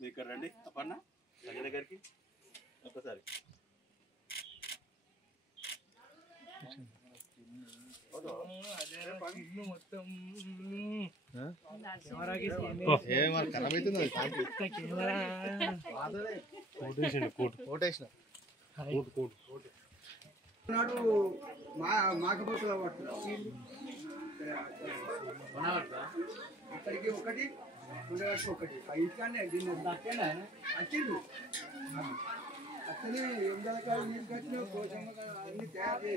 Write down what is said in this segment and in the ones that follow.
ఇక్కడ రండి అప్పన్న దగ్గరికి ఒక్కసారి అక్కడికి ఒకటి ఉండవచ్చు ఒకటి ఇట్లానే దీన్ని దక్కనే వచ్చిండు అట్లనే ఎండలకాయలు నీళ్ళు కట్టిన కోసం అన్ని తయారు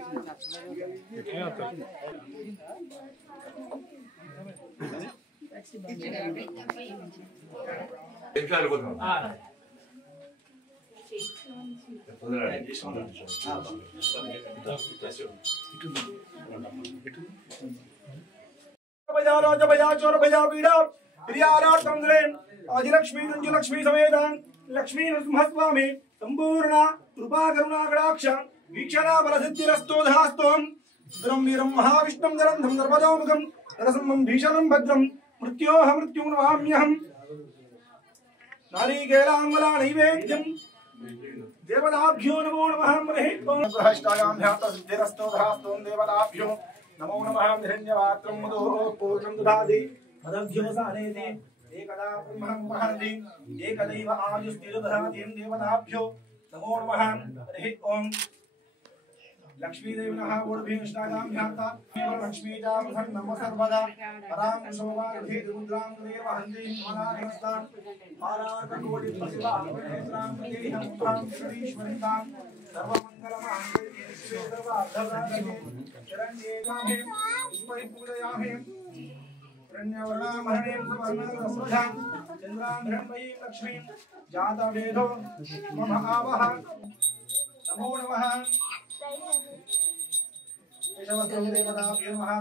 आदिलक्ष्मी लक्ष्मी समेत लक्ष्मी नृसिंहस्वामी संपूर्ण कृपा करुणा कटाक्ष वीक्षणा बलसिद्धिरस्तो धास्तोम रुद्रं वीरं महाविष्णुं जलंधं नर्मदोमुखं नरसिंहं भीषणं भद्रं मृत्योः मृत्युं नमाम्यहं नारीकेलांगला नैवेद्यं देवताभ्यो नमो नमः ग्रहष्टायां ध्यातसिद्धिरस्तो धास्तोम देवताभ्यो नमो नमः हिरण्यवात्रं मधो पूर्णं ददाति मदभ्यो सानेति एकदा ब्रह्मं महर्ति एकदैव आयुस्तिर्दधाति देवताभ्यो नमो नमः हरि ओम लक्ष्मीदेविनः गुणभीष्टायां ध्याता लक्ष्मीजा प्रसन्नं सर्वदा परां शोभार्थे रुद्रां निर्वहन्ति मनाधिस्तां आराधकोटि शिवा नेत्रां देहं प्रां ईश्वरितां सर्वमङ्गलमाङ्गल्ये शिवे सर्वार्थसाधके शरण्ये पुष्पैपूजयामि रण्यवर्णामहणीं सुवर्णरसोधां चन्द्रां हिरण्मयीं लक्ष्मीं जातवेदो मम आवह नमो नमः केशवस्तं देवताभ्यो नमः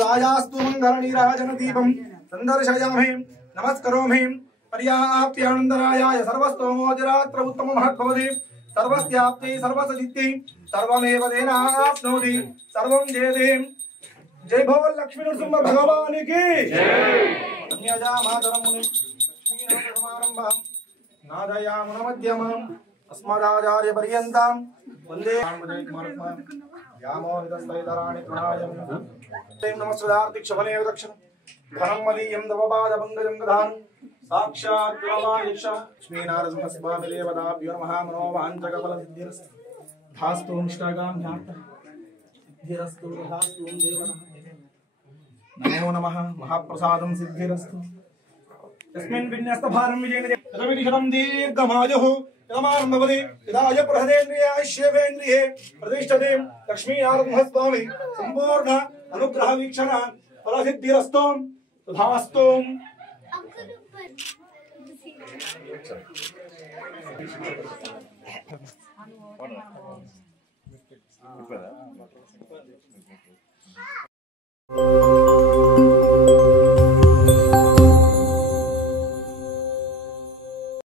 राजास्तु मङ्गलनीराजनदीपं सन्दर्शयामि नमस्करोमि पर्याप्यानन्दरायाय सर्वस्तोमोजरात्र उत्तममहद्भवति सर्वस्याप्ति सर्वसिद्धि सर्वमेव तेनाप्नोति सर्वं जयते जय भोल लक्ष्मी नृसिंह भगवान की जय अन्यजा मातरं मुनि लक्ष्मीनाथसमारम्भां नादयामुनमध्यमाम् अस्मदाचार्य पर्यन्तां वन्दे यामो विदस्वैतराणि प्रणायम् नमस्वदार्तिक्षफले दक्षिणं धनं मदीयं दवपादपङ्कजं दधानं साक्षात् प्रमायिष लक्ष्मीनारसिंहस्वामी देवताभ्यो नमः मनोवाञ्छकफलसिद्धिरस्तु धास्तु निष्ठागां ध्यातः सिद्धिरस्तु धास्तु देवनः नमो नमः महाप्रसादं सिद्धिरस्तु तस्मिन् विन्यस्तभारं विजयेन रविशतं दीर्घमायुः यदमारम्भवति यदाय प्रहदेन्द्रियाश्यवेन्द्रिये प्रतिष्ठते लक्ष्मीनारसिंहस्वामी सम्पूर्ण अनुग्रह वीक्षण फलसिद्धिरस्तु तथास्तु Order.